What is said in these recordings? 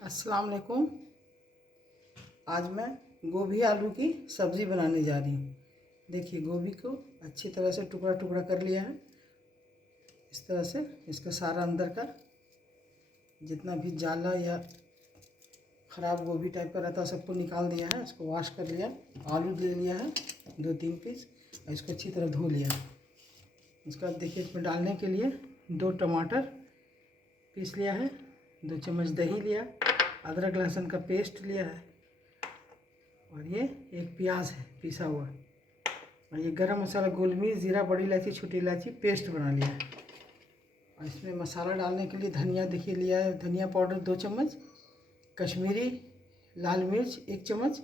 अस्सलाम वालेकुम। आज मैं गोभी आलू की सब्ज़ी बनाने जा रही हूँ। देखिए, गोभी को अच्छी तरह से टुकड़ा टुकड़ा कर लिया है। इस तरह से इसका सारा अंदर का जितना भी जाला या ख़राब गोभी टाइप का रहता है सबको निकाल दिया है। इसको वॉश कर लिया। आलू ले लिया है 2-3 पीस और इसको अच्छी तरह धो लिया है। उसके बाद देखिए, इसमें डालने के लिए 2 टमाटर पीस लिया है, 2 चम्मच दही लिया, अदरक लहसुन का पेस्ट लिया है और ये 1 प्याज है पिसा हुआ। और ये गरम मसाला, गोल मिर्च, ज़ीरा, बड़ी इलायची, छोटी इलायची पेस्ट बना लिया है। और इसमें मसाला डालने के लिए धनिया देखिए लिया है, धनिया पाउडर 2 चम्मच, कश्मीरी लाल मिर्च 1 चम्मच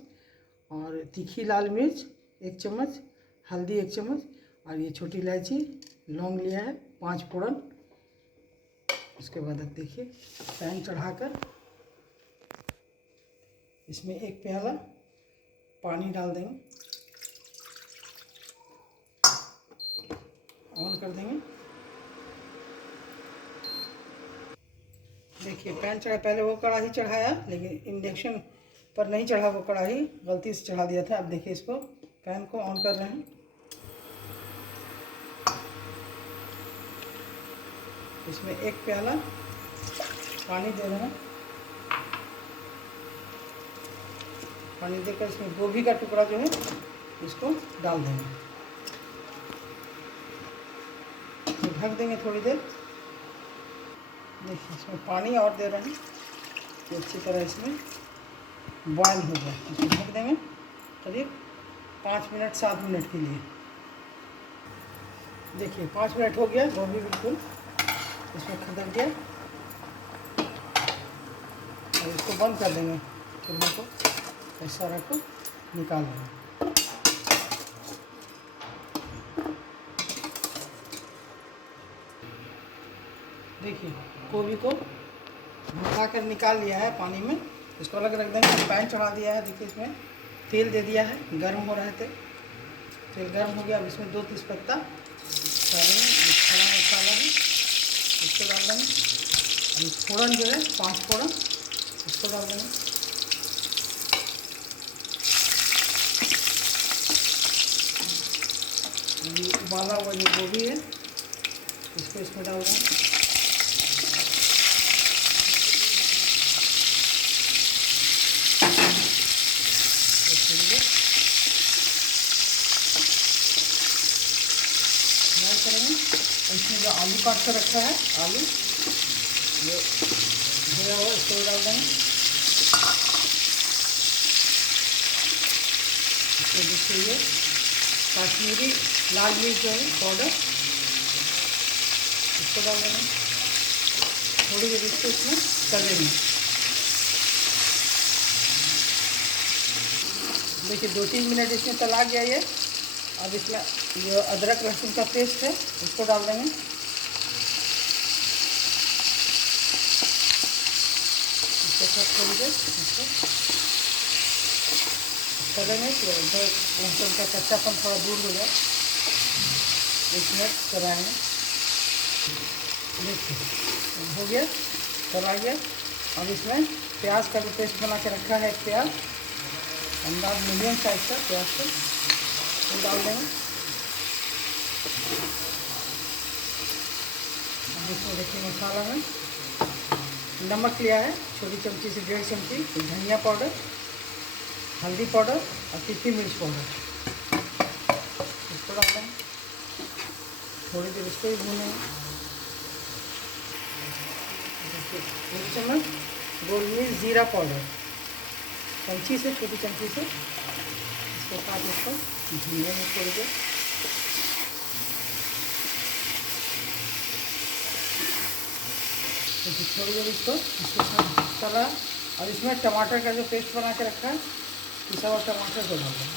और तीखी लाल मिर्च 1 चम्मच, हल्दी 1 चम्मच और ये छोटी इलायची, लौंग लिया है 5 फोड़न। उसके बाद अब देखिए, पैन चढ़ाकर इसमें 1 प्याला पानी डाल देंगे, ऑन कर देंगे। देखिए, पैन चढ़ा, पहले वो कढ़ाई चढ़ाया लेकिन इंडक्शन पर नहीं चढ़ा, वो कढ़ाई गलती से चढ़ा दिया था। अब देखिए, इसको पैन को ऑन कर रहे हैं। इसमें 1 प्याला पानी दे रहे हैं। पानी देकर इसमें गोभी का टुकड़ा जो है इसको डाल देंगे, तो ढक देंगे थोड़ी देर। देखिए, इसमें पानी और दे रहे हैं कि अच्छी तरह इसमें बॉयल हो जाए। इसको ढक देंगे करीब 5 मिनट 7 मिनट के लिए। देखिए, 5 मिनट हो गया, गोभी बिल्कुल इसमें खदक गया और इसको बंद कर देंगे। चूल्हे को इस सारा को निकाल देंगे। देखिए, गोभी को भुना कर निकाल लिया है पानी में। इसको अलग रख देंगे। पैन चढ़ा दिया है। देखिए, इसमें तेल दे दिया है, गर्म हो रहे थे, तेल गर्म हो गया। अब इसमें 2 तेज़पत्ता डालेंगे, खड़ा मसाला है इसको डाल देंगे। अभी फोड़न जो है 5 फोड़न इसको डाल देंगे। अभी उबाला हुआ जो गोभी है इसको इसमें डाल देंगे। करेंगे इसमें जो आलू काट कर रखा है, आलू ये धोया हुआ इसको डाल देंगे। इसको देखिए, कश्मीरी लाल मिर्च जो है पाउडर इसको डाल देंगे। थोड़ी देर इसको इसमें तलेंगे। देखिए, 2-3 मिनट इसमें तला गया ये। अब इसमें जो अदरक लहसुन का पेस्ट है इसको डाल देंगे। इसके साथ थोड़ी देर इसको करेंगे कि लहसुन का कच्चापन थोड़ा दूर हो जाए। 1 मिनट चलाएंगे। देखिए, हो गया, चला गया। अब इसमें प्याज का भी पेस्ट बना के रखा है, प्याज अंदाज मीडियम साइज का प्याज को वो डाल देंगे। अब इसमें देखिए, मसाला में नमक लिया है छोटी चमची से 1.5 चमची, धनिया पाउडर, हल्दी पाउडर और तीखी मिर्च पाउडर इसको डाल देंगे। थोड़ी देर इसको ही भूनेंगे। देखिए, 1 चम्मच गोल मिर्च, ज़ीरा पाउडर चमची से, छोटी चमची से इसके साथ इसको भूनेंगे थोड़ी देर। थोड़ी देर इसको इसके साथ तला। और इसमें टमाटर का जो पेस्ट बना के रखा है, पिसा हुआ टमाटर को डाल देंगे।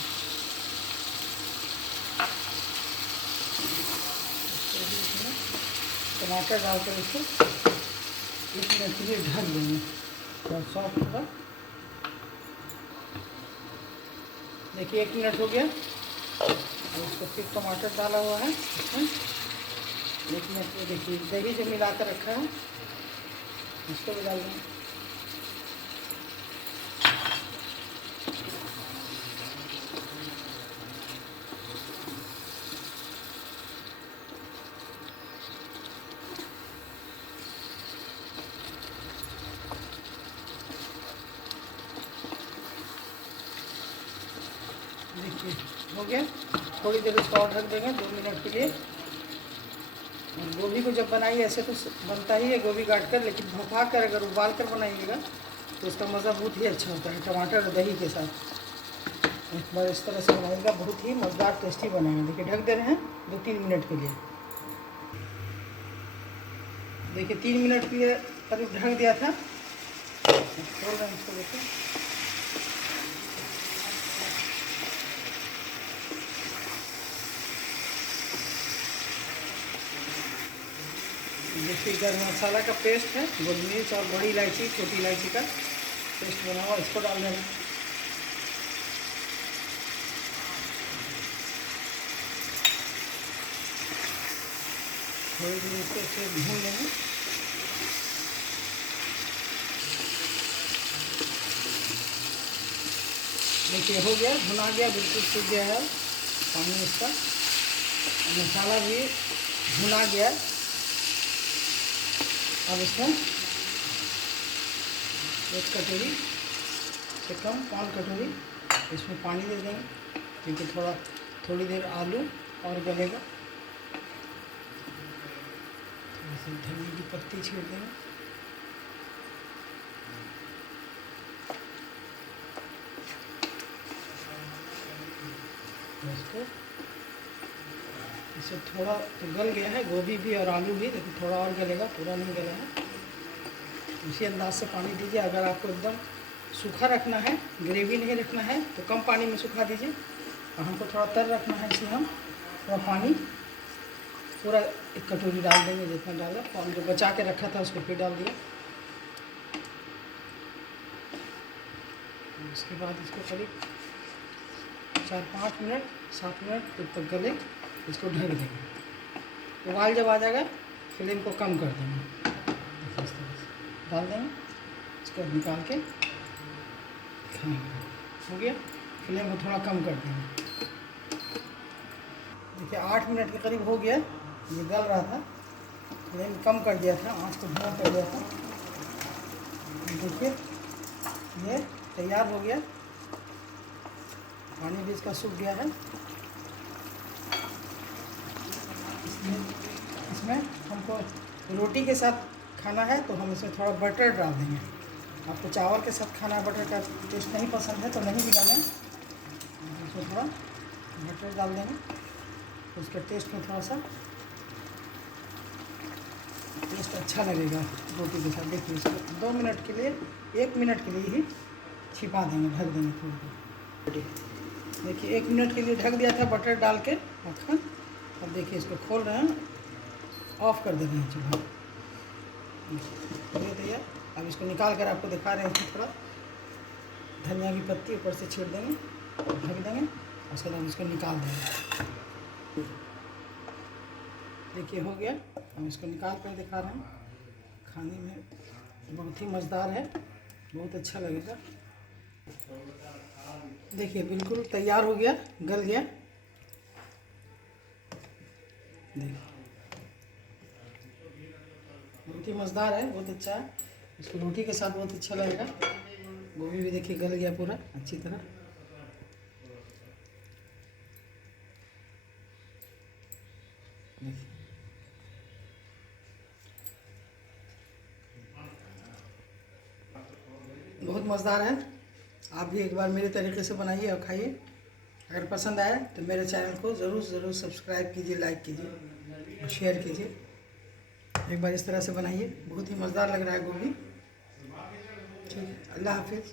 टमाटर डालकर इसको 1 मिनट के लिए ढक देंगे, थोड़ा सॉफ्ट होगा। देखिए, 1 मिनट हो गया और इसको फिर टमाटर डाला हुआ है इसमें। 1 मिनट में देखिए, दही जो मिला कर रखा है इसको भी डाल देंगे। देखिए हो गया। थोड़ी देर इसको और रख देंगे 2 मिनट के लिए। गोभी को जब बनाइए ऐसे तो बनता ही है गोभी काट कर, लेकिन भपा कर अगर उबाल कर बनाइएगा तो उसका मज़ा बहुत ही अच्छा होता है टमाटर और दही के साथ। एक बार इस तरह से बनाइएगा, बहुत ही मज़ेदार टेस्टी बनेगा। देखिए ढक दे रहे हैं 2-3 मिनट के लिए। देखिए 3 मिनट के लिए करीब ढक दिया था। खोल रहे हैं इसको, देखिए देखिए गरम मसाला का पेस्ट है, गोल मिर्च और बड़ी इलायची छोटी इलायची का पेस्ट बना हुआ, इसको डाल देना। थोड़ी देर इसको अच्छे भून लेंगे। देखिए हो गया, भुना गया, बिल्कुल सूख गया है पानी इसका। मसाला भी भुना गया। अब इसमें 1 कटोरी से कम 5 कटोरी इसमें पानी दे देंगे, क्योंकि थोड़ी देर आलू और गलेगा। थोड़ी सी धनिया की पत्ती छीड़ देंगे। इसको इसे थोड़ा तो गल गया है, गोभी भी और आलू भी, लेकिन थोड़ा और गलेगा, पूरा नहीं गला है। उसी अंदाज से पानी दीजिए। अगर आपको एकदम सूखा रखना है, ग्रेवी नहीं रखना है, तो कम पानी में सुखा दीजिए। और हमको थोड़ा तर रखना है, इसलिए हम थोड़ा पानी पूरा 1 कटोरी डाल देंगे, जितना डाला। और जो बचा के रखा था उसको फिर डाल दिया। उसके बाद इसको करीब 4-5 मिनट 7 मिनट जब तक गले इसको ढक देंगे। उबाल जब आ जाएगा फ्लेम को कम कर देंगे। इस तरह से डाल देंगे, इसको निकाल के खाएंगे। हो गया, फ्लेम को थोड़ा कम कर देंगे। देखिए 8 मिनट के करीब हो गया, ये गल रहा था। फ्लेम कम कर दिया था, आँच को धीमा कर दिया था। देखिए ये तैयार हो गया, पानी भी इसका सूख गया है। इसमें हमको रोटी के साथ खाना है तो हम इसमें थोड़ा बटर डाल देंगे। आपको चावल के साथ खाना बटर का टेस्ट नहीं पसंद है तो नहीं भी डालें, इसमें थोड़ा बटर डाल देंगे तो उसके टेस्ट में थोड़ा सा टेस्ट अच्छा लगेगा रोटी के साथ। देखिए इसको 2 मिनट के लिए 1 मिनट के लिए ही छिपा देंगे, ढक देंगे थोड़ी देर। देखिए 1 मिनट के लिए ढक दिया था बटर डाल के मक्खन। अब देखिए इसको खोल रहे हैं, ऑफ़ कर दे रहे हैं चूल्हा। ये तैयार। अब इसको निकाल कर आपको दिखा रहे हैं कि थोड़ा धनिया की पत्ती ऊपर से छीड़ देंगे, ढक देंगे, और उसके बाद इसको निकाल देंगे। देखिए हो गया, हम इसको निकाल कर दिखा रहे हैं। खाने में बहुत ही मज़ेदार है, बहुत अच्छा लगेगा। देखिए बिल्कुल तैयार हो गया, गल गया। देखिए बहुत ही मज़ेदार है, बहुत अच्छा है। इसको रोटी के साथ बहुत अच्छा लगेगा। गोभी भी देखिए गल गया पूरा अच्छी तरह। देखिए बहुत मज़ेदार है। आप भी एक बार मेरे तरीके से बनाइए और खाइए। अगर पसंद आए तो मेरे चैनल को ज़रूर सब्सक्राइब कीजिए, लाइक कीजिए और शेयर कीजिए। एक बार इस तरह से बनाइए, बहुत ही मज़ेदार लग रहा है गोभी। ठीक है, अल्लाह हाफिज़।